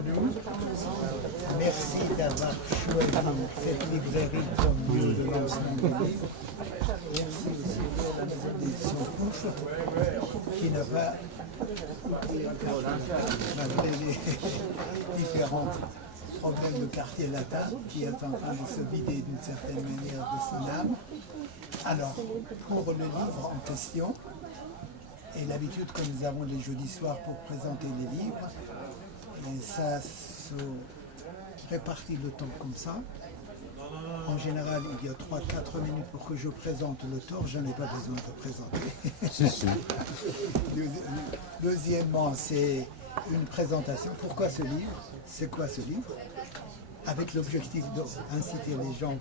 nous. Merci d'avoir choisi cette librairie comme lieu de lancement du livre. Merci aussi à la maison d'édition Pouf qui n'a pas, malgré les différents problèmes de quartier latin, qui est en train de se vider d'une certaine manière de son âme. Alors, pour le livre en question, et l'habitude que nous avons les jeudis soirs pour présenter les livres, et ça se répartit le temps comme ça. En général, il y a 3-4 minutes pour que je présente l'auteur, je n'ai pas besoin de présenter. Si, si. Deuxièmement, c'est une présentation. Pourquoi ce livre? C'est quoi ce livre? Avec l'objectif d'inciter les gens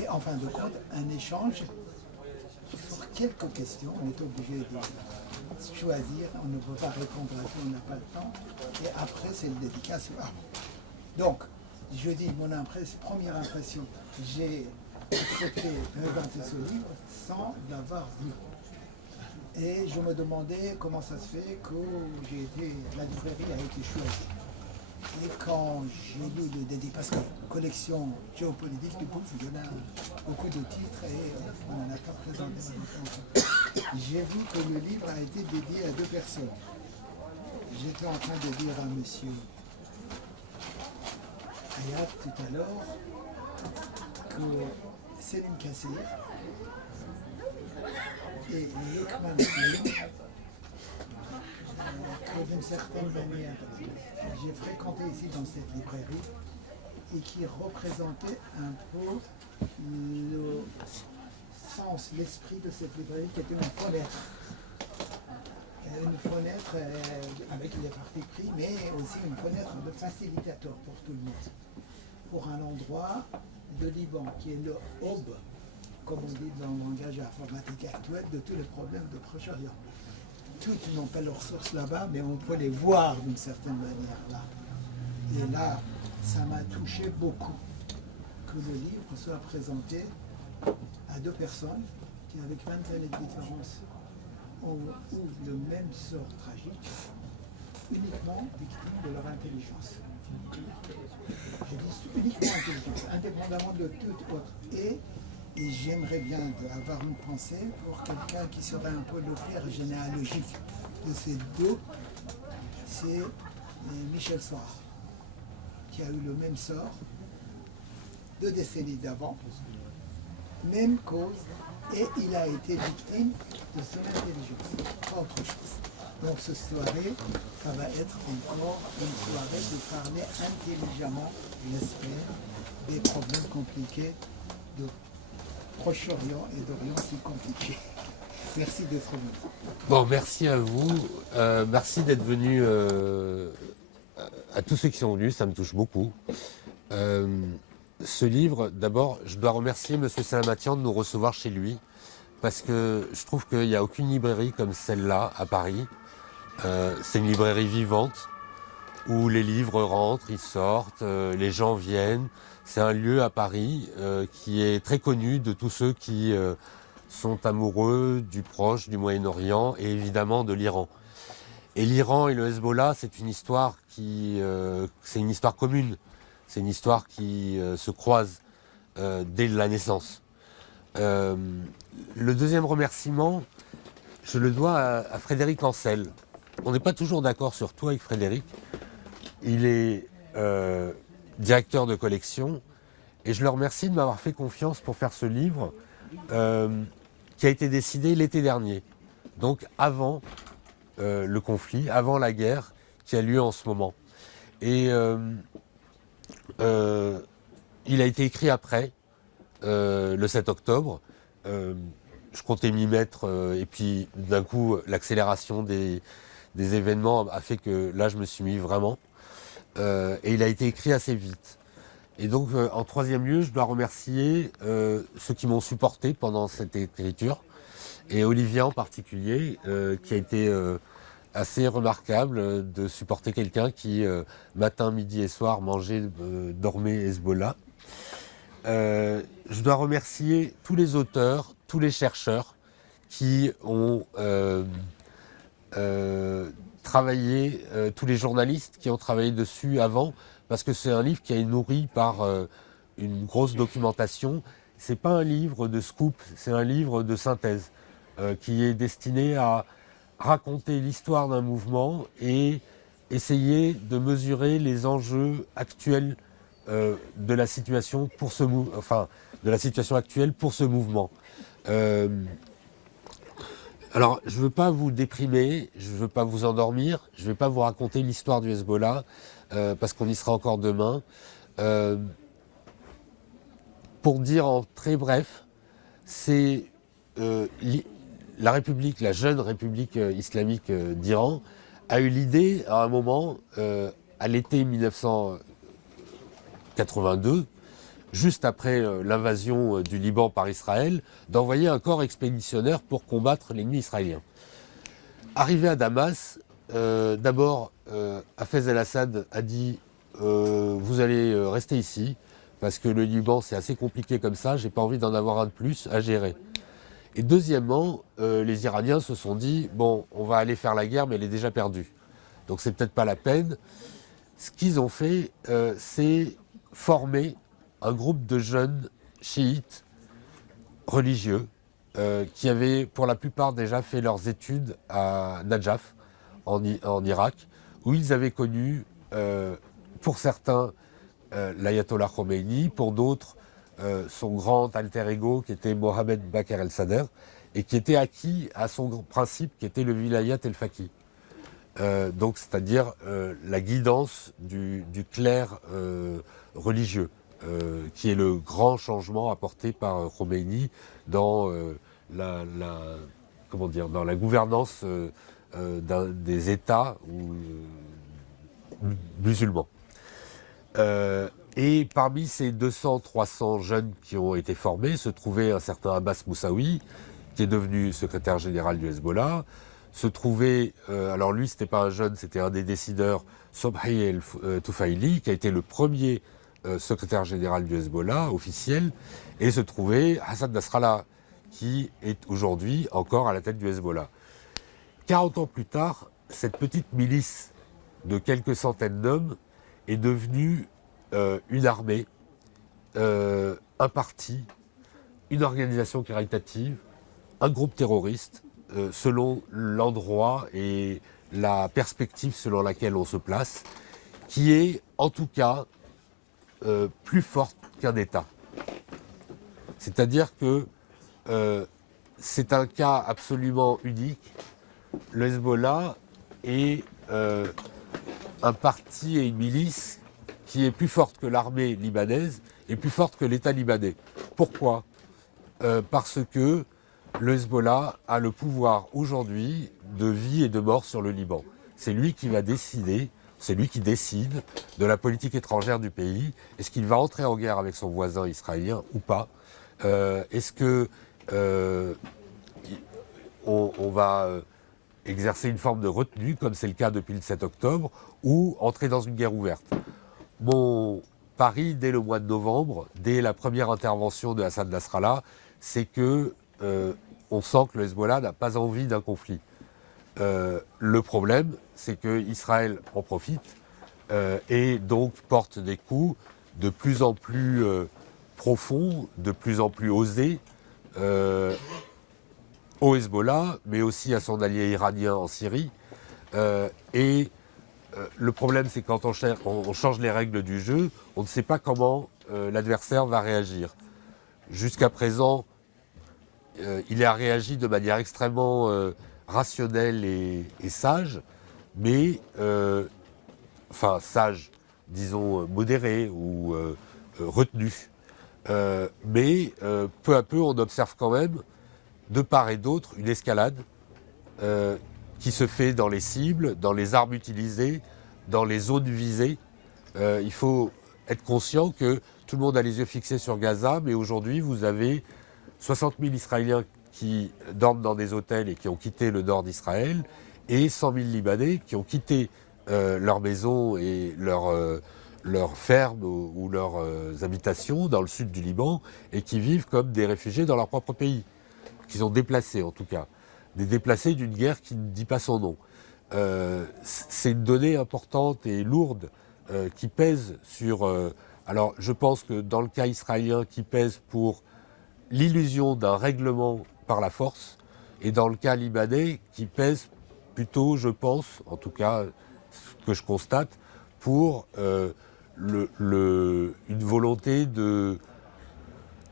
et en fin de compte, un échange sur quelques questions. On est obligé de choisir, on ne peut pas répondre à tout, on n'a pas le temps. Et après, c'est le dédicace. Donc, je dis mon première impression, j'ai accepté de présenter ce livre sans l'avoir vu. Et je me demandais comment ça se fait que la librairie a été choisie. Et quand j'ai lu le dédicace, parce que collection géopolitique du Pouf, il y en a beaucoup de titres et on n'en a pas présenté. J'ai vu que le livre a été dédié à 2 personnes. J'étais en train de dire à monsieur Hayat tout à l'heure que Céline Kassir et Lokman Slim, que d'une certaine manière j'ai fréquenté ici dans cette librairie et qui représentait un peu le sens, l'esprit de cette librairie qui était une fenêtre. Une fenêtre avec les parties pris, mais aussi une fenêtre de facilitateur pour tout le monde. Pour un endroit de Liban qui est le hub, comme on dit dans le langage informatique actuel, de tous les problèmes de Proche-Orient. Toutes n'ont pas leurs sources là-bas, mais on peut les voir d'une certaine manière là. Et là, ça m'a touché beaucoup que le livre soit présenté à 2 personnes qui, avec 20 années de différence, ont eu le même sort tragique, uniquement victimes de leur intelligence. Je dis uniquement intelligence, indépendamment de toute autre. Et j'aimerais bien avoir une pensée pour quelqu'un qui serait un peu le père généalogique de ces 2, c'est Michel Soir, qui a eu le même sort, 2 décennies d'avant, même cause, et il a été victime de son intelligence, pas autre chose. Donc ce soirée, ça va être encore une soirée de parler intelligemment, j'espère, des problèmes compliqués de Proche-Orient et d'Orient si compliqués. Merci d'être venu. Bon, merci à vous. Merci d'être venu à tous ceux qui sont venus, ça me touche beaucoup. Ce livre, d'abord, je dois remercier M. Salamatian de nous recevoir chez lui, parce que je trouve qu'il n'y a aucune librairie comme celle-là à Paris. C'est une librairie vivante, où les livres rentrent, ils sortent, les gens viennent. C'est un lieu à Paris qui est très connu de tous ceux qui sont amoureux du Proche, du Moyen-Orient et évidemment de l'Iran. Et l'Iran et le Hezbollah, c'est une histoire commune. C'est une histoire qui se croise dès la naissance. Le deuxième remerciement, je le dois à Frédéric Ancel. On n'est pas toujours d'accord sur tout avec Frédéric. Il est directeur de collection et je le remercie de m'avoir fait confiance pour faire ce livre qui a été décidé l'été dernier, donc avant le conflit, avant la guerre qui a lieu en ce moment. Et il a été écrit après, le 7 octobre. Je comptais m'y mettre et puis d'un coup l'accélération des événements a fait que là je me suis mis vraiment. Et il a été écrit assez vite. Et donc en troisième lieu, je dois remercier ceux qui m'ont supporté pendant cette écriture. Et Olivier en particulier, qui a été assez remarquable de supporter quelqu'un qui, matin, midi et soir, mangeait, dormait Hezbollah. Je dois remercier tous les auteurs, tous les chercheurs qui ont travaillé, tous les journalistes qui ont travaillé dessus avant, parce que c'est un livre qui est nourri par une grosse documentation. C'est pas un livre de scoop, c'est un livre de synthèse qui est destiné à raconter l'histoire d'un mouvement et essayer de mesurer les enjeux actuels de la situation pour de la situation actuelle pour ce mouvement. Alors, je ne veux pas vous déprimer, je ne veux pas vous endormir, je ne vais pas vous raconter l'histoire du Hezbollah, parce qu'on y sera encore demain. Pour dire en très bref, c'est la République, la jeune République islamique d'Iran, a eu l'idée à un moment, à l'été 1982, juste après l'invasion du Liban par Israël, d'envoyer un corps expéditionnaire pour combattre l'ennemi israélien. Arrivé à Damas, d'abord, Hafez el-Assad a dit vous allez rester ici, parce que le Liban c'est assez compliqué comme ça, j'ai pas envie d'en avoir un de plus à gérer. Et deuxièmement, les Iraniens se sont dit bon, on va aller faire la guerre, mais elle est déjà perdue. Donc c'est peut-être pas la peine. Ce qu'ils ont fait, c'est former un groupe de jeunes chiites religieux qui avaient pour la plupart déjà fait leurs études à Najaf, en Irak, où ils avaient connu, pour certains, l'ayatollah Khomeini, pour d'autres, son grand alter ego qui était Mohamed Bakr el-Sadr, et qui était acquis à son principe qui était le vilayat el-faqih. Donc c'est-à-dire la guidance du clerc religieux. Qui est le grand changement apporté par Khomeini dans dans la gouvernance des États musulmans. Et parmi ces 200-300 jeunes qui ont été formés se trouvait un certain Abbas Moussaoui, qui est devenu secrétaire général du Hezbollah. Se trouvait, alors lui c'était pas un jeune, c'était un des décideurs, Sobhi el-Toufaili, qui a été le premier secrétaire général du Hezbollah, officiel, et se trouvait Hassan Nasrallah, qui est aujourd'hui encore à la tête du Hezbollah. 40 ans plus tard, cette petite milice de quelques centaines d'hommes est devenue une armée, un parti, une organisation caritative, un groupe terroriste, selon l'endroit et la perspective selon laquelle on se place, qui est en tout cas plus forte qu'un État. C'est-à-dire que c'est un cas absolument unique. Le Hezbollah est un parti et une milice qui est plus forte que l'armée libanaise et plus forte que l'État libanais. Pourquoi ? Parce que le Hezbollah a le pouvoir aujourd'hui de vie et de mort sur le Liban. C'est lui qui va décider. C'est lui qui décide de la politique étrangère du pays. Est-ce qu'il va entrer en guerre avec son voisin israélien ou pas ? Est-ce que on va exercer une forme de retenue, comme c'est le cas depuis le 7 octobre, ou entrer dans une guerre ouverte ? Mon pari, dès le mois de novembre, dès la première intervention de Hassan Nasrallah, c'est que on sent que le Hezbollah n'a pas envie d'un conflit. Le problème, c'est qu'Israël en profite et donc porte des coups de plus en plus profonds, de plus en plus osés au Hezbollah, mais aussi à son allié iranien en Syrie. Le problème, c'est quand on change les règles du jeu, on ne sait pas comment l'adversaire va réagir. Jusqu'à présent, il a réagi de manière extrêmement rationnelle et sage, mais sage, disons modéré ou retenu. Mais peu à peu, on observe quand même, de part et d'autre, une escalade qui se fait dans les cibles, dans les armes utilisées, dans les zones visées. Il faut être conscient que tout le monde a les yeux fixés sur Gaza, mais aujourd'hui, vous avez 60 000 Israéliens qui dorment dans des hôtels et qui ont quitté le nord d'Israël, et 100 000 Libanais qui ont quitté leur maison et leur ferme ou leurs habitations dans le sud du Liban, et qui vivent comme des réfugiés dans leur propre pays, qui sont déplacés en tout cas, des déplacés d'une guerre qui ne dit pas son nom. c'est une donnée importante et lourde qui pèse sur... alors je pense que dans le cas israélien, qui pèse pour l'illusion d'un règlement par la force, et dans le cas libanais, qui pèse plutôt, je pense, en tout cas ce que je constate, pour une volonté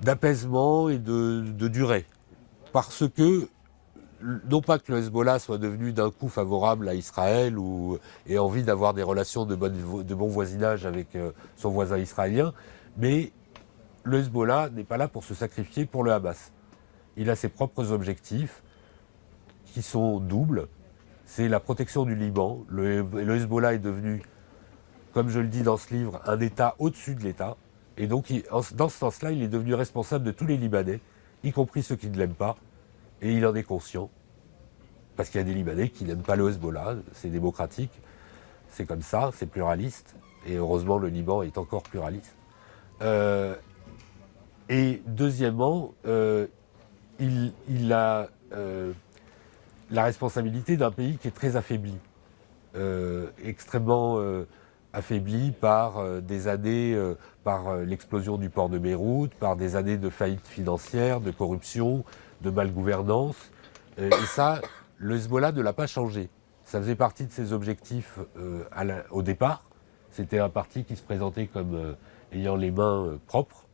d'apaisement et de durée. Parce que, non pas que le Hezbollah soit devenu d'un coup favorable à Israël ou ait envie d'avoir des relations de bon voisinage avec son voisin israélien, mais le Hezbollah n'est pas là pour se sacrifier pour le Hamas. Il a ses propres objectifs qui sont doubles. C'est la protection du Liban. Le Hezbollah est devenu, comme je le dis dans ce livre, un État au-dessus de l'État. Et donc, dans ce sens-là, il est devenu responsable de tous les Libanais, y compris ceux qui ne l'aiment pas. Et il en est conscient. Parce qu'il y a des Libanais qui n'aiment pas le Hezbollah. C'est démocratique. C'est comme ça, c'est pluraliste. Et heureusement, le Liban est encore pluraliste. Et deuxièmement, il a la responsabilité d'un pays qui est très affaibli. Extrêmement affaibli par des années, par l'explosion du port de Beyrouth, par des années de faillite financière, de corruption, de malgouvernance. Et ça, le Hezbollah ne l'a pas changé. Ça faisait partie de ses objectifs au départ. C'était un parti qui se présentait comme ayant les mains propres.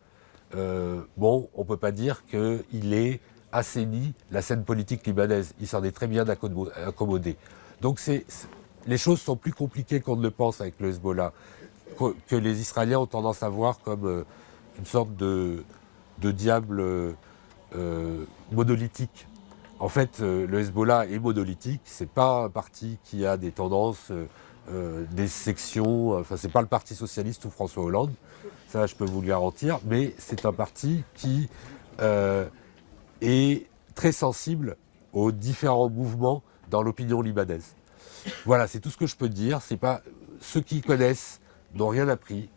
Bon, on ne peut pas dire qu'il ait assaini la scène politique libanaise. Il s'en est très bien accommodé. Donc les choses sont plus compliquées qu'on ne le pense avec le Hezbollah, que les Israéliens ont tendance à voir comme une sorte de diable monolithique. En fait, le Hezbollah est monolithique. C'est pas un parti qui a des tendances, des sections. Enfin, c'est pas le Parti socialiste ou François Hollande. Ça, je peux vous le garantir. Mais c'est un parti qui est très sensible aux différents mouvements dans l'opinion libanaise. Voilà, c'est tout ce que je peux dire. C'est pas ceux qui connaissent n'ont rien appris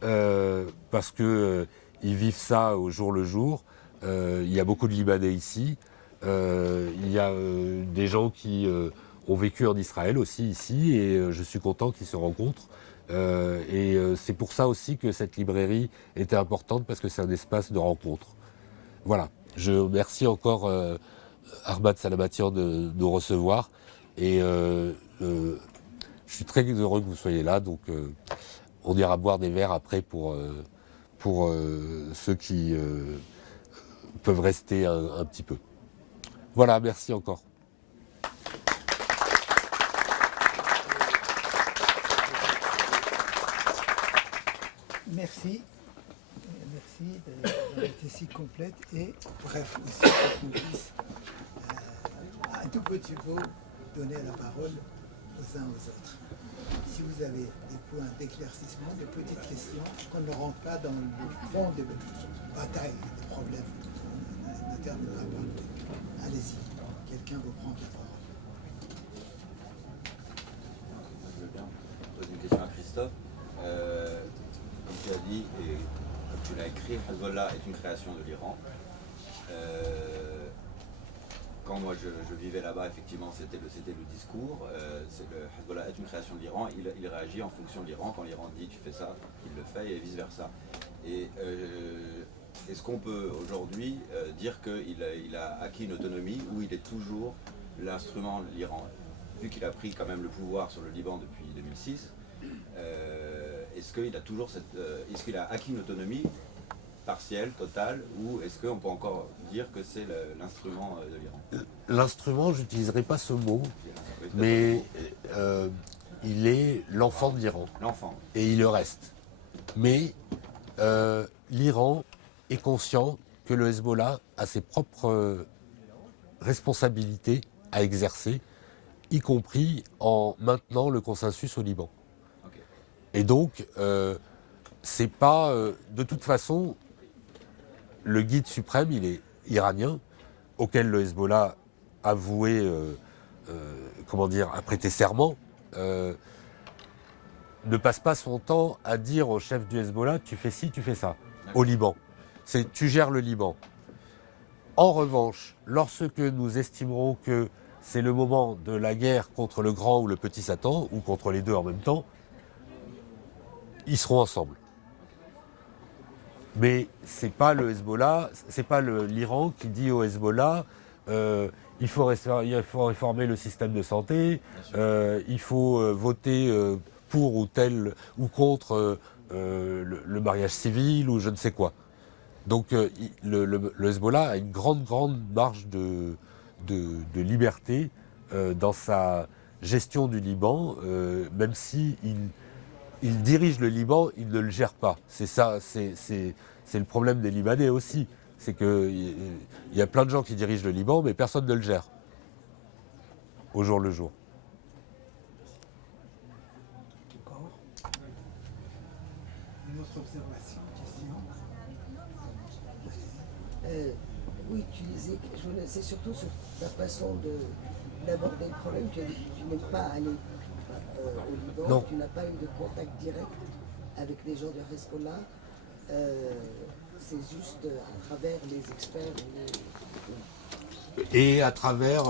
parce que ils vivent ça au jour le jour. Il y a beaucoup de Libanais ici. Il y a des gens qui ont vécu en Israël aussi ici et je suis content qu'ils se rencontrent. C'est pour ça aussi que cette librairie était importante parce que c'est un espace de rencontre. Voilà. Je remercie encore Ahmad Salamatian de nous recevoir et je suis très heureux que vous soyez là. Donc on ira boire des verres après pour ceux qui peuvent rester un petit peu. Voilà, merci encore. Merci. Merci d'avoir été si complète et bref aussi pour qu'on puisse à un tout petit peu donner la parole aux uns aux autres. Si vous avez des points d'éclaircissement, des petites questions, qu'on ne rentre pas dans le fond des batailles, des problèmes, on ne terminera pas. Allez-y, quelqu'un veut prendre la parole. Je veux bien poser une question à Christophe. Comme tu as dit, et comme tu l'as écrit, Hezbollah est une création de l'Iran. Quand moi je vivais là-bas, effectivement, c'était le discours. Le Hezbollah est une création de l'Iran. Il réagit en fonction de l'Iran. Quand l'Iran dit tu fais ça, il le fait et vice-versa. Et est-ce qu'on peut aujourd'hui dire qu'il a acquis une autonomie ou il est toujours l'instrument de l'Iran? Vu qu'il a pris quand même le pouvoir sur le Liban depuis 2006, est-ce qu'il a toujours est-ce qu'il a acquis une autonomie partielle, totale, ou est-ce qu'on peut encore dire que c'est l'instrument de l'Iran? L'instrument, je n'utiliserai pas ce mot, mais il est l'enfant de l'Iran. L'enfant. Et il le reste. Mais l'Iran est conscient que le Hezbollah a ses propres responsabilités à exercer, y compris en maintenant le consensus au Liban. Okay. Et donc, c'est pas... de toute façon, le guide suprême, il est iranien, auquel le Hezbollah a avoué, a prêté serment, ne passe pas son temps à dire au chef du Hezbollah, tu fais ci, tu fais ça, au Liban. Tu gères le Liban. En revanche, lorsque nous estimerons que c'est le moment de la guerre contre le grand ou le petit Satan, ou contre les deux en même temps, ils seront ensemble. Mais c'est pas le Hezbollah, c'est pas l'Iran qui dit au Hezbollah il faut réformer le système de santé, il faut voter pour ou tel ou contre le mariage civil ou je ne sais quoi. Donc le Hezbollah a une grande marge de liberté dans sa gestion du Liban, même si il dirige le Liban, il ne le gère pas. C'est ça, c'est le problème des Libanais aussi. C'est qu'il y a plein de gens qui dirigent le Liban, mais personne ne le gère au jour le jour. D'accord. Une autre observation, question. Oui, tu disais que c'est surtout sur ta façon d'aborder le problème. Tu n'aimes pas aller au Liban, Non. tu n'as pas eu de contact direct avec les gens de Hezbollah. C'est juste à travers les experts. Et à travers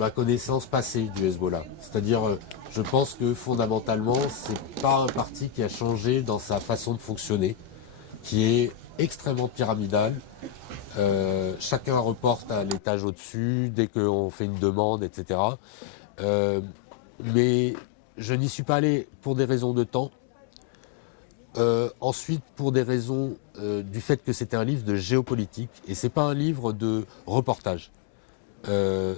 ma connaissance passée du Hezbollah. C'est-à-dire, je pense que fondamentalement, c'est pas un parti qui a changé dans sa façon de fonctionner, qui est extrêmement pyramidal. Chacun reporte à l'étage au-dessus dès qu'on fait une demande, etc. Mais je n'y suis pas allé pour des raisons de temps. Ensuite, pour des raisons du fait que c'était un livre de géopolitique et c'est pas un livre de reportage.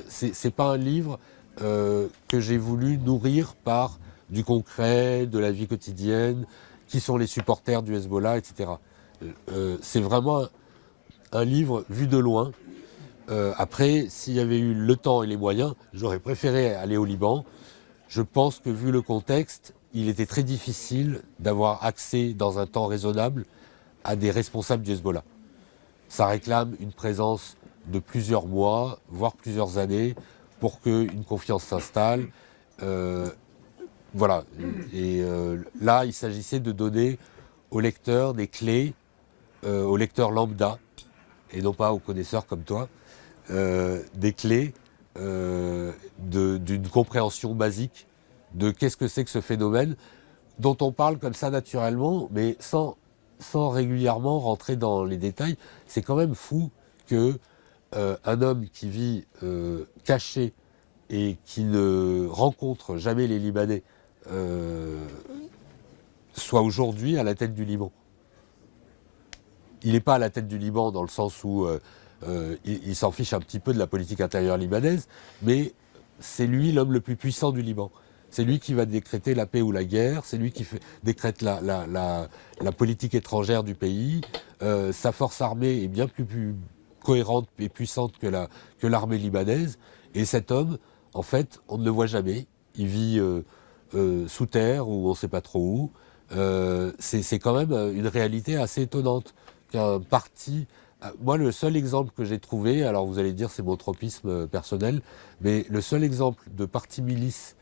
C'est pas un livre que j'ai voulu nourrir par du concret, de la vie quotidienne, qui sont les supporters du Hezbollah, etc. C'est vraiment un livre vu de loin. Après, s'il y avait eu le temps et les moyens, j'aurais préféré aller au Liban. Je pense que vu le contexte, il était très difficile d'avoir accès dans un temps raisonnable à des responsables du Hezbollah. Ça réclame une présence de plusieurs mois, voire plusieurs années, pour qu'une confiance s'installe. Voilà. Et là, il s'agissait de donner aux lecteurs des clés, aux lecteurs lambda, et non pas aux connaisseurs comme toi, des clés d'une compréhension basique de qu'est-ce que c'est que ce phénomène dont on parle comme ça naturellement, mais sans régulièrement rentrer dans les détails. C'est quand même fou que un homme qui vit caché et qui ne rencontre jamais les Libanais soit aujourd'hui à la tête du Liban. Il n'est pas à la tête du Liban dans le sens où il s'en fiche un petit peu de la politique intérieure libanaise, mais c'est lui l'homme le plus puissant du Liban. C'est lui qui va décréter la paix ou la guerre, c'est lui qui décrète la politique étrangère du pays. Sa force armée est bien plus cohérente et puissante que l'armée libanaise. Et cet homme, en fait, on ne le voit jamais. Il vit sous terre ou on ne sait pas trop où. C'est quand même une réalité assez étonnante qu'un parti... Moi, le seul exemple que j'ai trouvé, alors vous allez dire c'est mon tropisme personnel, mais le seul exemple de parti milice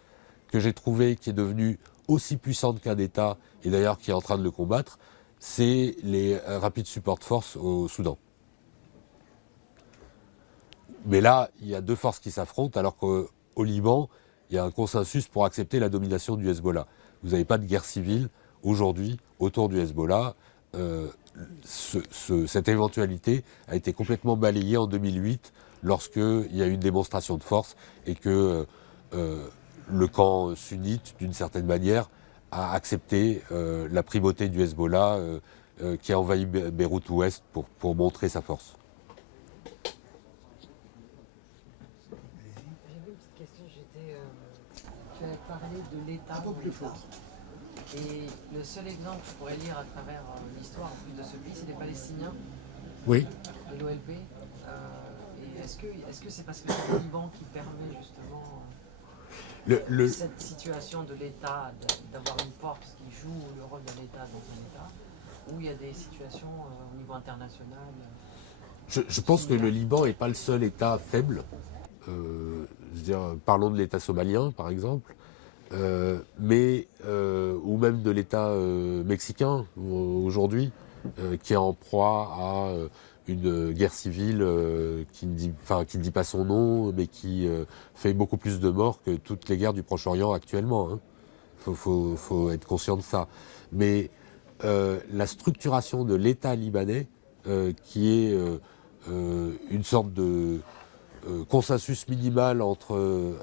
que j'ai trouvé qui est devenu aussi puissante qu'un État, et d'ailleurs qui est en train de le combattre, c'est les Rapid Support Force au Soudan. Mais là, il y a deux forces qui s'affrontent, alors qu'au Liban, il y a un consensus pour accepter la domination du Hezbollah. Vous n'avez pas de guerre civile aujourd'hui autour du Hezbollah. Cette éventualité a été complètement balayée en 2008 lorsqu'il y a eu une démonstration de force et que le camp sunnite, d'une certaine manière, a accepté la primauté du Hezbollah qui a envahi Beyrouth Ouest pour montrer sa force. J'avais une petite question. Tu avais parlé de l'État. Un peu plus fort. Et le seul exemple que je pourrais lire à travers l'histoire, en plus de ce pays, c'est les Palestiniens Oui. de l'OLP. Et est-ce que c'est parce que c'est le Liban qui permet justement cette situation de l'État, d'avoir une force qui joue le rôle de l'État dans un État, ou il y a des situations au niveau international Je pense que le Liban n'est pas le seul État faible. Je veux dire, parlons de l'État somalien, par exemple, ou même de l'État mexicain aujourd'hui, qui est en proie à une guerre civile qui ne dit pas son nom, mais qui fait beaucoup plus de morts que toutes les guerres du Proche-Orient actuellement. Faut être conscient de ça. Mais la structuration de l'État libanais, qui est une sorte de consensus minimal entre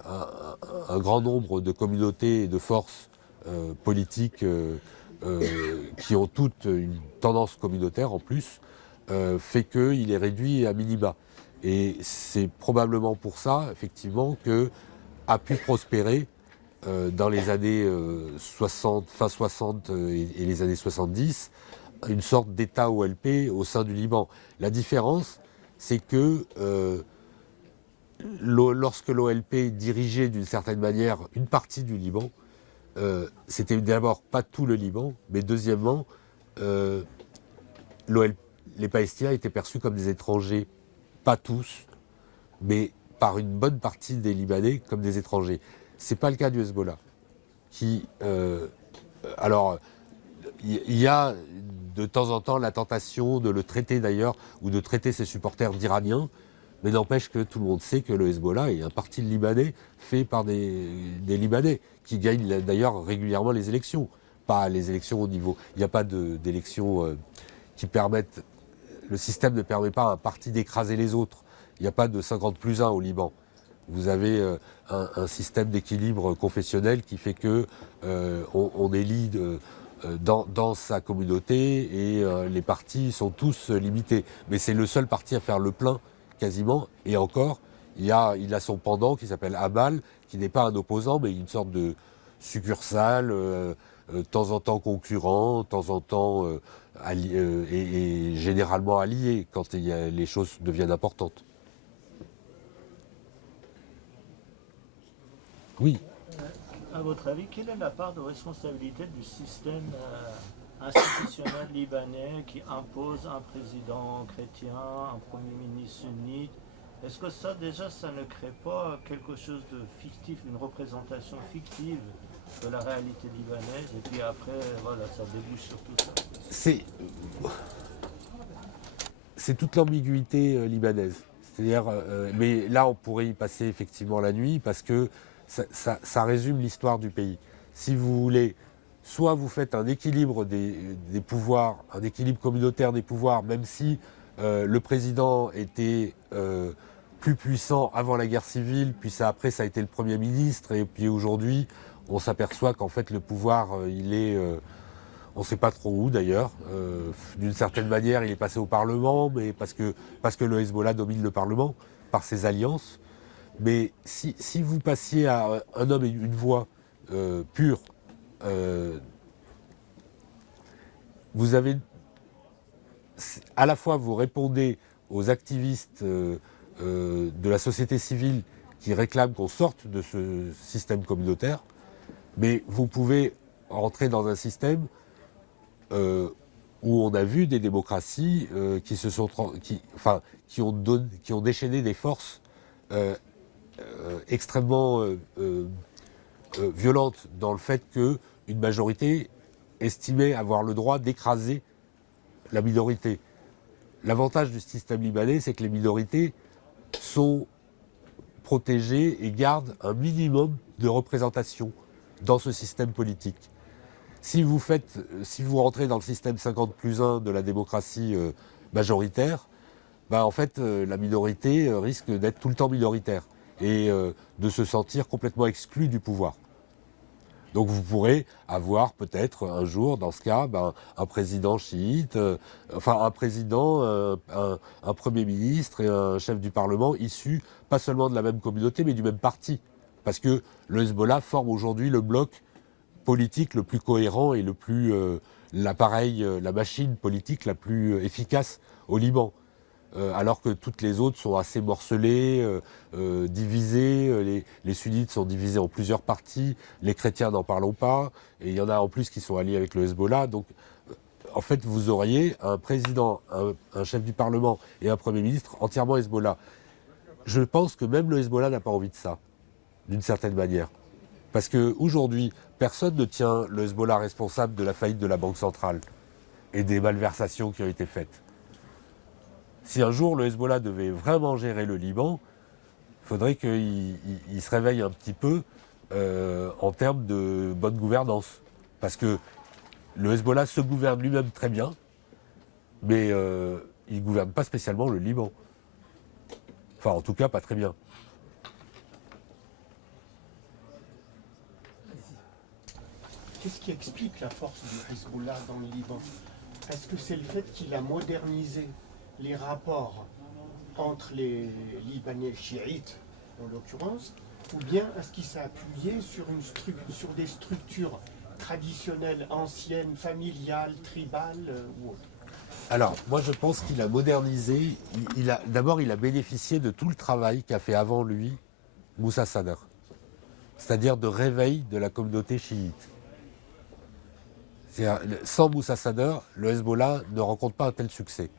un grand nombre de communautés et de forces politiques qui ont toutes une tendance communautaire en plus, fait qu'il est réduit à minima. Et c'est probablement pour ça, effectivement, que a pu prospérer dans les années 60, fin 60 et les années 70, une sorte d'État OLP au sein du Liban. La différence, c'est que lorsque l'OLP dirigeait d'une certaine manière une partie du Liban, c'était d'abord pas tout le Liban, mais deuxièmement, les Palestiniens étaient perçus comme des étrangers, pas tous, mais par une bonne partie des Libanais comme des étrangers. C'est pas le cas du Hezbollah. Alors, il y a de temps en temps la tentation de le traiter d'ailleurs, ou de traiter ses supporters d'Iraniens, mais n'empêche que tout le monde sait que le Hezbollah est un parti libanais fait par des Libanais, qui gagnent d'ailleurs régulièrement les élections. Pas les élections au niveau... Il n'y a pas d'élections qui permettent... Le système ne permet pas à un parti d'écraser les autres. Il n'y a pas de 50+1 au Liban. Vous avez un système d'équilibre confessionnel qui fait que on élit dans sa communauté et les partis sont tous limités. Mais c'est le seul parti à faire le plein quasiment. Et encore, il a son pendant qui s'appelle Amal, qui n'est pas un opposant, mais une sorte de succursale, de temps en temps concurrent, de temps en temps et généralement allié quand les choses deviennent importantes. Oui. À votre avis, quelle est la part de responsabilité du système institutionnel libanais qui impose un président chrétien, un premier ministre sunnite? Est-ce que ça, déjà, ça ne crée pas quelque chose de fictif, une représentation fictive de la réalité libanaise? Et puis après, voilà, ça débouche sur tout ça. C'est toute l'ambiguïté libanaise. C'est-à-dire, mais là, on pourrait y passer effectivement la nuit parce que ça résume l'histoire du pays. Si vous voulez, soit vous faites un équilibre des pouvoirs, un équilibre communautaire des pouvoirs, même si le président était plus puissant avant la guerre civile, puis après ça a été le Premier ministre, et puis aujourd'hui, on s'aperçoit qu'en fait le pouvoir, il est... on ne sait pas trop où d'ailleurs. D'une certaine manière, il est passé au Parlement, mais parce que le Hezbollah domine le Parlement par ses alliances. Mais si vous passiez à un homme et une voix pure, vous avez à la fois vous répondez aux activistes de la société civile qui réclament qu'on sorte de ce système communautaire, mais vous pouvez rentrer dans un système où on a vu des démocraties qui ont déchaîné des forces extrêmement violentes dans le fait qu'une majorité estimait avoir le droit d'écraser la minorité. L'avantage du système libanais, c'est que les minorités sont protégées et gardent un minimum de représentation dans ce système politique. Si vous rentrez dans le système 50+1 de la démocratie majoritaire, en fait, la minorité risque d'être tout le temps minoritaire et de se sentir complètement exclue du pouvoir. Donc vous pourrez avoir peut-être un jour, dans ce cas, un président chiite, un président, un premier ministre et un chef du Parlement issus pas seulement de la même communauté, mais du même parti. Parce que le Hezbollah forme aujourd'hui le bloc politique le plus cohérent et le plus la machine politique la plus efficace au Liban. Alors que toutes les autres sont assez morcelées, divisées. Les sunnites sont divisés en plusieurs parties, les chrétiens n'en parlons pas, et il y en a en plus qui sont alliés avec le Hezbollah. Donc, en fait, vous auriez un président, un chef du Parlement et un Premier ministre entièrement Hezbollah. Je pense que même le Hezbollah n'a pas envie de ça, d'une certaine manière. Parce qu'aujourd'hui, personne ne tient le Hezbollah responsable de la faillite de la Banque centrale et des malversations qui ont été faites. Si un jour le Hezbollah devait vraiment gérer le Liban, il faudrait qu'il se réveille un petit peu en termes de bonne gouvernance. Parce que le Hezbollah se gouverne lui-même très bien, mais il ne gouverne pas spécialement le Liban. Enfin, en tout cas, pas très bien. Qu'est-ce qui explique la force du Hezbollah dans le Liban? Est-ce que c'est le fait qu'il a modernisé les rapports entre les Libanais chiites, en l'occurrence, ou bien est-ce qu'il s'est appuyé sur des structures traditionnelles, anciennes, familiales, tribales ou autres? Alors, moi je pense qu'il a modernisé. D'abord, il a bénéficié de tout le travail qu'a fait avant lui Moussa Sadr. C'est-à-dire de réveil de la communauté chiite. Sans Moussa Sadr, le Hezbollah ne rencontre pas un tel succès.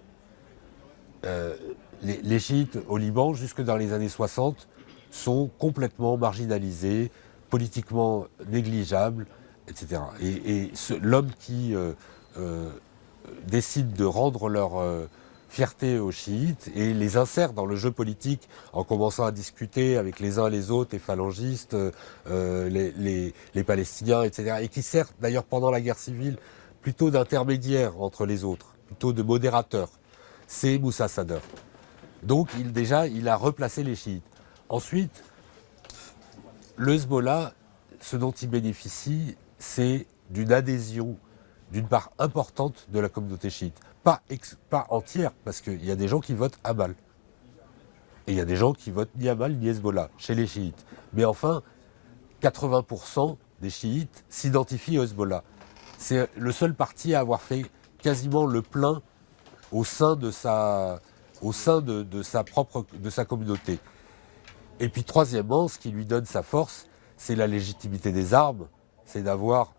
Les chiites au Liban, jusque dans les années 60, sont complètement marginalisés, politiquement négligeables, etc. Et l'homme qui décide de rendre leur fierté aux chiites et les insère dans le jeu politique en commençant à discuter avec les uns les autres, les phalangistes, les Palestiniens, etc. Et qui sert d'ailleurs pendant la guerre civile plutôt d'intermédiaire entre les autres, plutôt de modérateur. C'est Moussa Sadr. Donc il a replacé les chiites. Ensuite, le Hezbollah, ce dont il bénéficie, c'est d'une adhésion d'une part importante de la communauté chiite. Pas entière, parce qu'il y a des gens qui votent Amal. Et il y a des gens qui votent ni Amal ni Hezbollah, chez les chiites. Mais enfin, 80% des chiites s'identifient au Hezbollah. C'est le seul parti à avoir fait quasiment le plein au sein de sa communauté. Et puis troisièmement, ce qui lui donne sa force, c'est la légitimité des armes, c'est d'avoir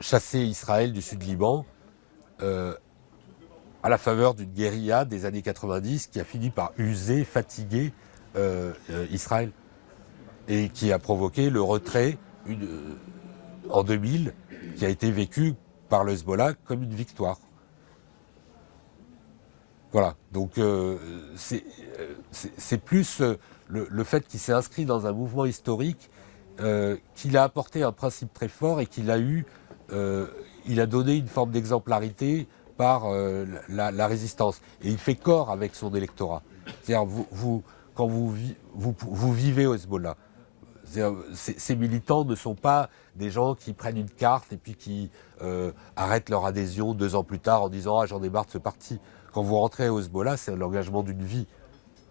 chassé Israël du sud Liban à la faveur d'une guérilla des années 90 qui a fini par user, fatiguer Israël et qui a provoqué le retrait en 2000 qui a été vécu par le Hezbollah comme une victoire. Voilà, donc c'est plus le fait qu'il s'est inscrit dans un mouvement historique qu'il a apporté un principe très fort et qu'il a il a donné une forme d'exemplarité par la résistance. Et il fait corps avec son électorat. C'est-à-dire, quand vous vivez au Hezbollah, ces militants ne sont pas des gens qui prennent une carte et puis qui arrêtent leur adhésion 2 ans plus tard en disant « Ah, j'en ai marre de ce parti ». Quand vous rentrez au Hezbollah, c'est l'engagement d'une vie.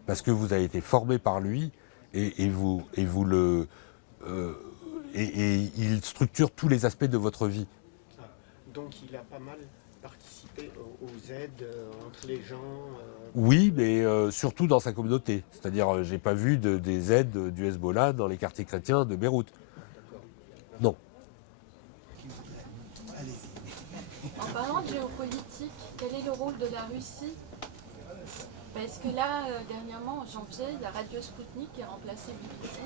Parce que vous avez été formé par lui et il structure tous les aspects de votre vie. Donc il a pas mal participé aux aides entre les gens. Oui, mais surtout dans sa communauté. C'est-à-dire, j'ai pas vu des aides du Hezbollah dans les quartiers chrétiens de Beyrouth. Non. En parlant de géopolitique, quel est le rôle de la Russie? Parce que là, dernièrement, en janvier, il y a Radio Sputnik qui a remplacé BBC.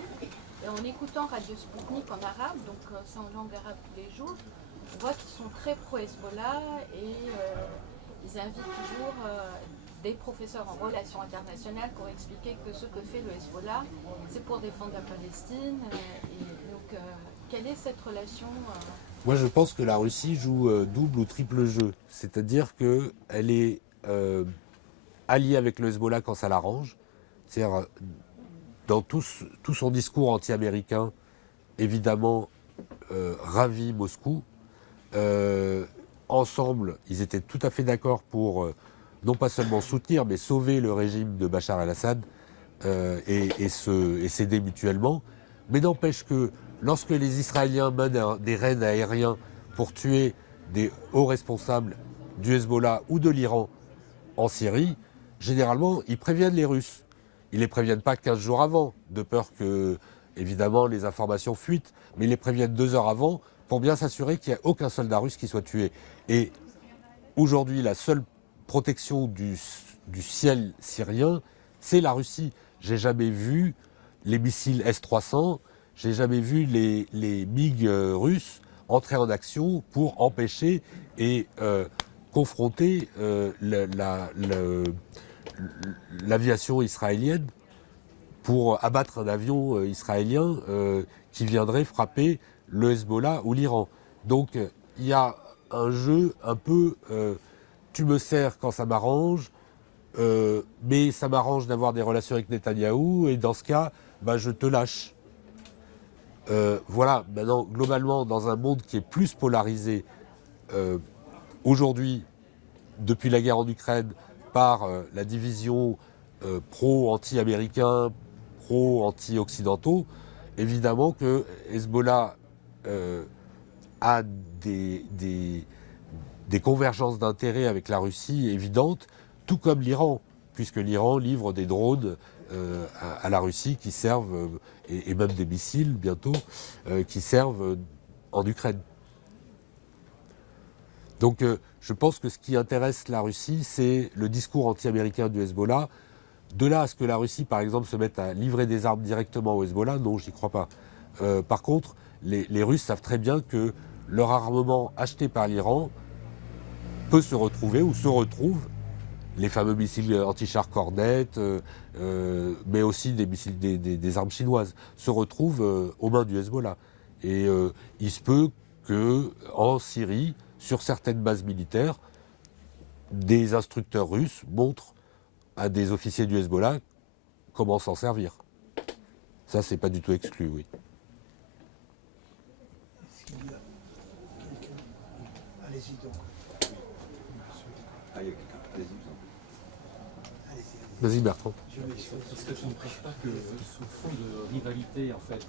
Et en écoutant Radio Sputnik en arabe, donc c'est en langue arabe tous les jours, on voit qu'ils sont très pro-Hezbollah et ils invitent toujours des professeurs en relations internationales pour expliquer que ce que fait le Hezbollah, c'est pour défendre la Palestine. Et donc, quelle est cette relation Moi, je pense que la Russie joue double ou triple jeu. C'est-à-dire qu'elle est alliée avec le Hezbollah quand ça l'arrange. C'est-à-dire, dans tout son discours anti-américain, évidemment, ravit Moscou. Ensemble, ils étaient tout à fait d'accord pour non pas seulement soutenir, mais sauver le régime de Bachar el-Assad et s'aider mutuellement. Mais n'empêche que lorsque les Israéliens mènent des raids aériens pour tuer des hauts responsables du Hezbollah ou de l'Iran en Syrie, généralement, ils préviennent les Russes. Ils ne les préviennent pas 15 jours avant, de peur que, évidemment, les informations fuitent, mais ils les préviennent 2 heures avant pour bien s'assurer qu'il n'y a aucun soldat russe qui soit tué. Et aujourd'hui, la seule protection du ciel syrien, c'est la Russie. J'ai jamais vu les missiles S-300, j'ai jamais vu les MiG russes entrer en action pour empêcher et confronter l'aviation israélienne pour abattre un avion israélien qui viendrait frapper le Hezbollah ou l'Iran. Donc il y a un jeu un peu tu me sers quand ça m'arrange, mais ça m'arrange d'avoir des relations avec Netanyahou, et dans ce cas, je te lâche. Voilà, maintenant, globalement, dans un monde qui est plus polarisé aujourd'hui, depuis la guerre en Ukraine, par la division pro-anti-américains, pro-anti-occidentaux, évidemment que Hezbollah a des convergences d'intérêts avec la Russie évidentes, tout comme l'Iran, puisque l'Iran livre des drones à la Russie qui servent, et même des missiles bientôt, qui servent en Ukraine. Donc je pense que ce qui intéresse la Russie, c'est le discours anti-américain du Hezbollah. De là à ce que la Russie, par exemple, se mette à livrer des armes directement au Hezbollah, non, j'y crois pas. Par contre, les Russes savent très bien que leur armement acheté par l'Iran peut se retrouver, ou se retrouve, les fameux missiles anti-char Cornet, mais aussi des armes chinoises, se retrouvent aux mains du Hezbollah. Et il se peut qu'en Syrie, sur certaines bases militaires, des instructeurs russes montrent à des officiers du Hezbollah comment s'en servir. Ça, c'est pas du tout exclu, oui. Est-ce qu'il y a quelqu'un? Allez-y donc. Ah, il y a quelqu'un. Allez-y, vous en prie. Allez-y. Vas-y, Bertrand. Est-ce que ça n'empêche pas que sous fond de rivalité, en fait,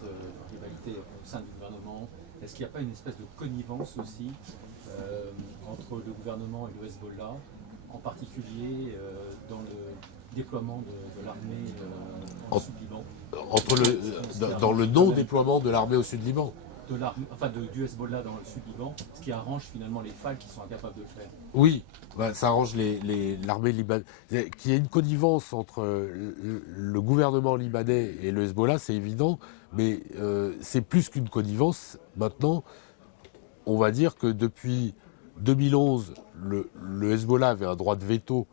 rivalité au sein du gouvernement, est-ce qu'il n'y a pas une espèce de connivence aussi entre le gouvernement et le Hezbollah, en particulier dans le déploiement de l'armée au Sud-Liban? Dans le non-déploiement de l'armée au Sud-Liban. Du Hezbollah dans le Sud-Liban, ce qui arrange finalement les FAL qui sont incapables de le faire. Oui, ça arrange l'armée libanaise. Qu'il y ait une connivence entre le gouvernement libanais et le Hezbollah, c'est évident, mais c'est plus qu'une connivence. Maintenant, on va dire que depuis 2011, le Hezbollah avait un droit de veto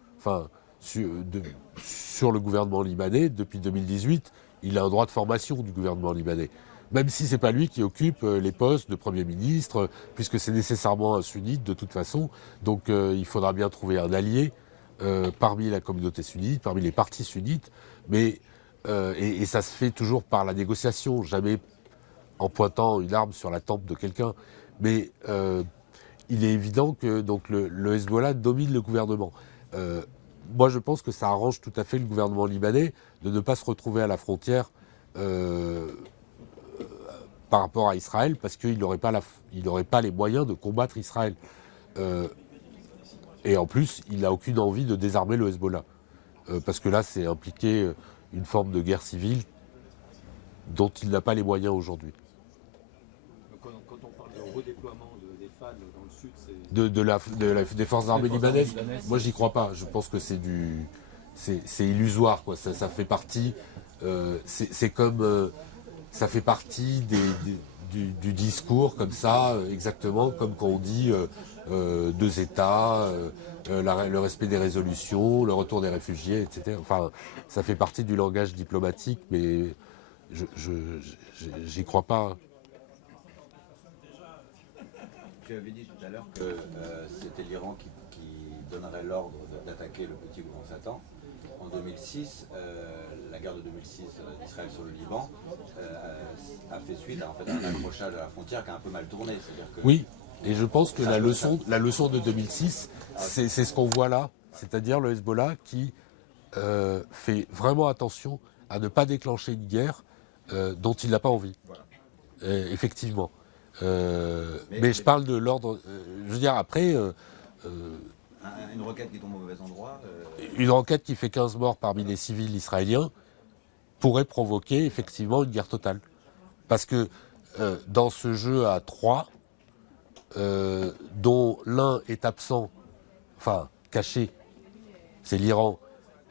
sur le gouvernement libanais. Depuis 2018, il a un droit de formation du gouvernement libanais. Même si ce n'est pas lui qui occupe les postes de Premier ministre, puisque c'est nécessairement un sunnite de toute façon. Donc il faudra bien trouver un allié parmi la communauté sunnite, parmi les partis sunnites. Mais, et ça se fait toujours par la négociation, jamais en pointant une arme sur la tempe de quelqu'un. Mais il est évident que donc, le Hezbollah domine le gouvernement. Moi, je pense que ça arrange tout à fait le gouvernement libanais de ne pas se retrouver à la frontière par rapport à Israël, parce qu'il n'aurait pas les moyens de combattre Israël. Et en plus, il n'a aucune envie de désarmer le Hezbollah. Parce que là, c'est impliqué une forme de guerre civile dont il n'a pas les moyens aujourd'hui. Quand on parle de redéploiement des FAL dans le sud, c'est... Des forces armées libanaises, moi, j'y crois pas. Je pense que c'est illusoire, quoi. Ça fait partie... c'est comme... ça fait partie du discours comme ça, exactement comme quand on dit deux États, le respect des résolutions, le retour des réfugiés, etc. Enfin, ça fait partie du langage diplomatique, mais j'y crois pas. Tu avais dit tout à l'heure que c'était l'Iran qui donnerait l'ordre d'attaquer le petit grand Satan. En 2006, la guerre de 2006 d'Israël sur le Liban a fait suite à un accrochage à la frontière qui a un peu mal tourné. Que oui, et je pense que la leçon de 2006, c'est ce qu'on voit là, c'est-à-dire le Hezbollah qui fait vraiment attention à ne pas déclencher une guerre dont il n'a pas envie. Voilà. Effectivement. Mais je parle de l'ordre... je veux dire, après... une roquette qui tombe au mauvais endroit. Une roquette qui fait 15 morts parmi les civils israéliens pourrait provoquer effectivement une guerre totale. Parce que dans ce jeu à 3, dont l'un est absent, enfin caché, c'est l'Iran,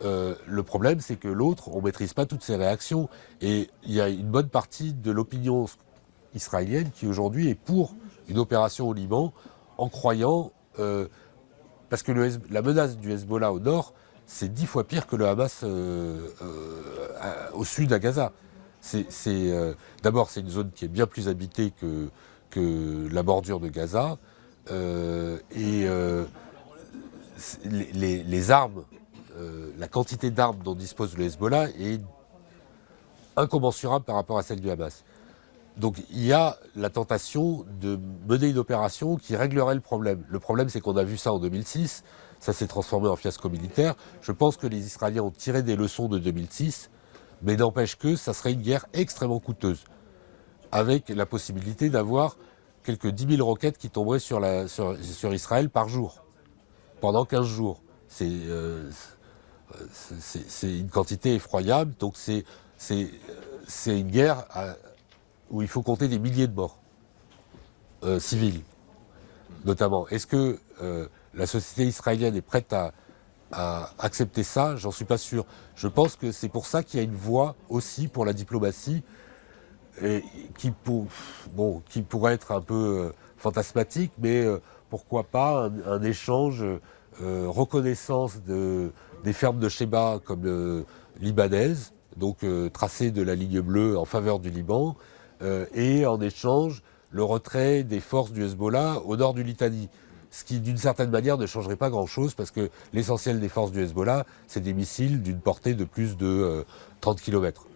le problème c'est que l'autre, on ne maîtrise pas toutes ses réactions. Et il y a une bonne partie de l'opinion israélienne qui aujourd'hui est pour une opération au Liban en croyant... parce que la menace du Hezbollah au nord, c'est 10 fois pire que le Hamas au sud à Gaza. D'abord, c'est une zone qui est bien plus habitée que la bordure de Gaza. Les armes, la quantité d'armes dont dispose le Hezbollah est incommensurable par rapport à celle du Hamas. Donc il y a la tentation de mener une opération qui réglerait le problème. Le problème, c'est qu'on a vu ça en 2006, ça s'est transformé en fiasco militaire. Je pense que les Israéliens ont tiré des leçons de 2006, mais n'empêche que ça serait une guerre extrêmement coûteuse, avec la possibilité d'avoir quelques 10 000 roquettes qui tomberaient sur Israël par jour, pendant 15 jours. C'est une quantité effroyable, donc c'est une guerre où il faut compter des milliers de morts civils, notamment. Est-ce que la société israélienne est prête à accepter ça? J'en suis pas sûr. Je pense que c'est pour ça qu'il y a une voie aussi pour la diplomatie qui pourrait être un peu fantasmatique, mais pourquoi pas un échange, reconnaissance des fermes de Sheba comme libanaises, donc tracé de la ligne bleue en faveur du Liban, et en échange le retrait des forces du Hezbollah au nord du Litanie. Ce qui, d'une certaine manière, ne changerait pas grand-chose, parce que l'essentiel des forces du Hezbollah, c'est des missiles d'une portée de plus de 30 km.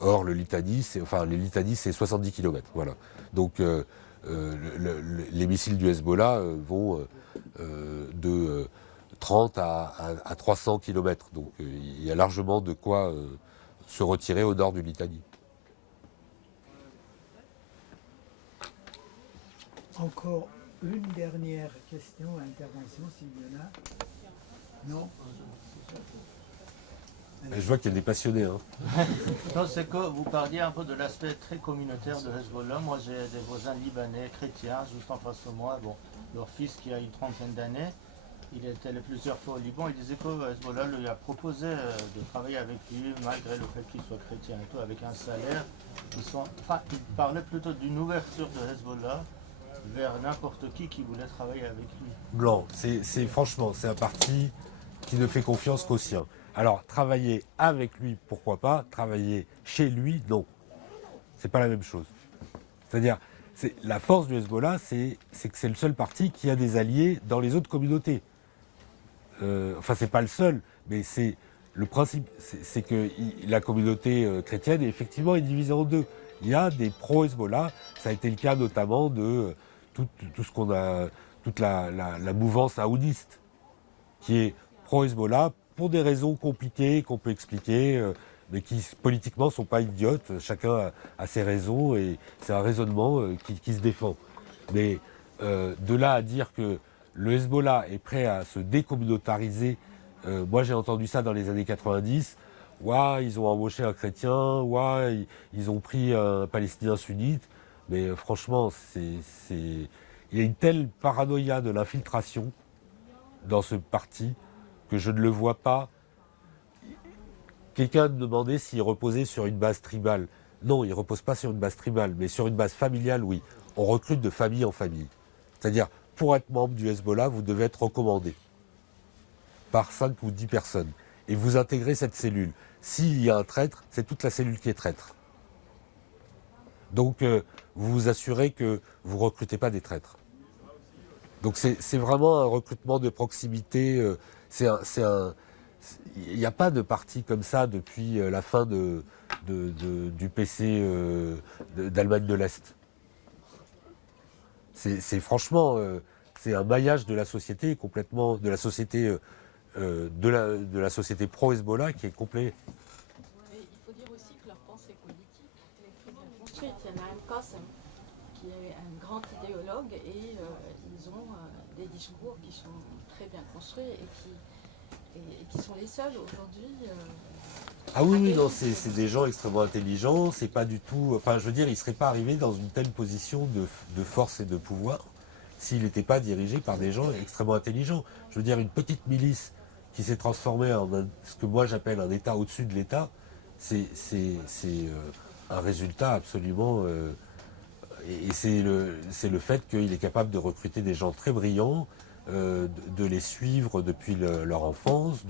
Or, les Litanies, c'est 70 km. Voilà. Donc, les missiles du Hezbollah vont de 30 à 300 km. Donc, il y a largement de quoi se retirer au nord du Litanie. Encore une dernière question, intervention, s'il y en a. Non? Je vois qu'il y a des passionnés. Hein. Non, c'est que vous parliez un peu de l'aspect très communautaire de Hezbollah. Moi, j'ai des voisins libanais, chrétiens, juste en face de moi. Bon, leur fils qui a une trentaine d'années, il était allé plusieurs fois au Liban. Il disait que Hezbollah lui a proposé de travailler avec lui, malgré le fait qu'il soit chrétien et tout, avec un salaire. Il parlait plutôt d'une ouverture de Hezbollah vers n'importe qui voulait travailler avec lui. Blanc, franchement, c'est un parti qui ne fait confiance qu'aux siens. Alors, travailler avec lui, pourquoi pas? Travailler chez lui, non. C'est pas la même chose. C'est-à-dire, la force du Hezbollah, c'est que c'est le seul parti qui a des alliés dans les autres communautés. C'est pas le seul, mais c'est le principe, c'est que la communauté chrétienne, effectivement, est divisée en deux. Il y a des pro-Hezbollah, ça a été le cas notamment de tout ce qu'on a, toute la mouvance haoudiste, qui est pro-Hezbollah pour des raisons compliquées qu'on peut expliquer, mais qui politiquement ne sont pas idiotes. Chacun a ses raisons et c'est un raisonnement qui se défend. Mais de là à dire que le Hezbollah est prêt à se décommunautariser, moi j'ai entendu ça dans les années 90. Ouah, ils ont embauché un chrétien, ouah, ils ont pris un palestinien sunnite. Mais franchement, il y a une telle paranoïa de l'infiltration dans ce parti que je ne le vois pas. Quelqu'un me demandait s'il reposait sur une base tribale. Non, il ne repose pas sur une base tribale, mais sur une base familiale, oui. On recrute de famille en famille. C'est-à-dire, pour être membre du Hezbollah, vous devez être recommandé par 5 ou 10 personnes. Et vous intégrez cette cellule. S'il y a un traître, c'est toute la cellule qui est traître. Donc, vous vous assurez que vous ne recrutez pas des traîtres. Donc, c'est vraiment un recrutement de proximité. Il n'y a pas de parti comme ça depuis la fin du PC d'Allemagne de l'Est. C'est franchement, c'est un maillage de la société complètement, de la société pro-Hezbollah qui est complet. Mais il faut dire aussi que leur pensée politique est très bien construite. Il y en a un Qassem qui est un grand idéologue et ils ont des discours qui sont très bien construits et qui sont les seuls aujourd'hui. Ah oui, non, c'est des gens extrêmement intelligents, c'est pas du tout... Enfin, je veux dire, ils ne seraient pas arrivés dans une telle position de force et de pouvoir s'il n'était pas dirigé par des gens extrêmement intelligents. Je veux dire, une petite milice qui s'est transformée en ce que moi j'appelle un État au-dessus de l'État, c'est un résultat absolument... et c'est le fait qu'il est capable de recruter des gens très brillants, de les suivre depuis leur enfance,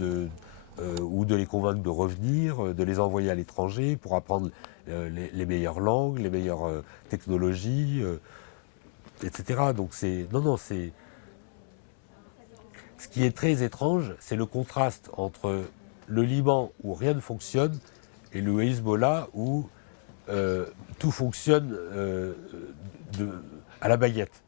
ou de les convaincre de revenir, de les envoyer à l'étranger pour apprendre les meilleures langues, les meilleures technologies, etc. Donc c'est... Ce qui est très étrange, c'est le contraste entre le Liban où rien ne fonctionne et le Hezbollah où tout fonctionne à la baguette.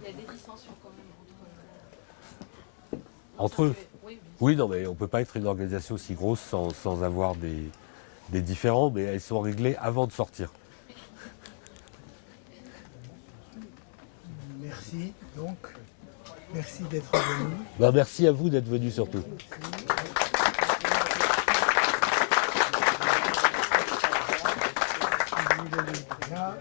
Il y a des dissensions quand même Entre eux. Oui, Oui, non, mais on ne peut pas être une organisation aussi grosse sans avoir des différends, mais elles sont réglées avant de sortir. Merci, donc, merci d'être venu. Merci à vous d'être venus surtout. Vous voulez bien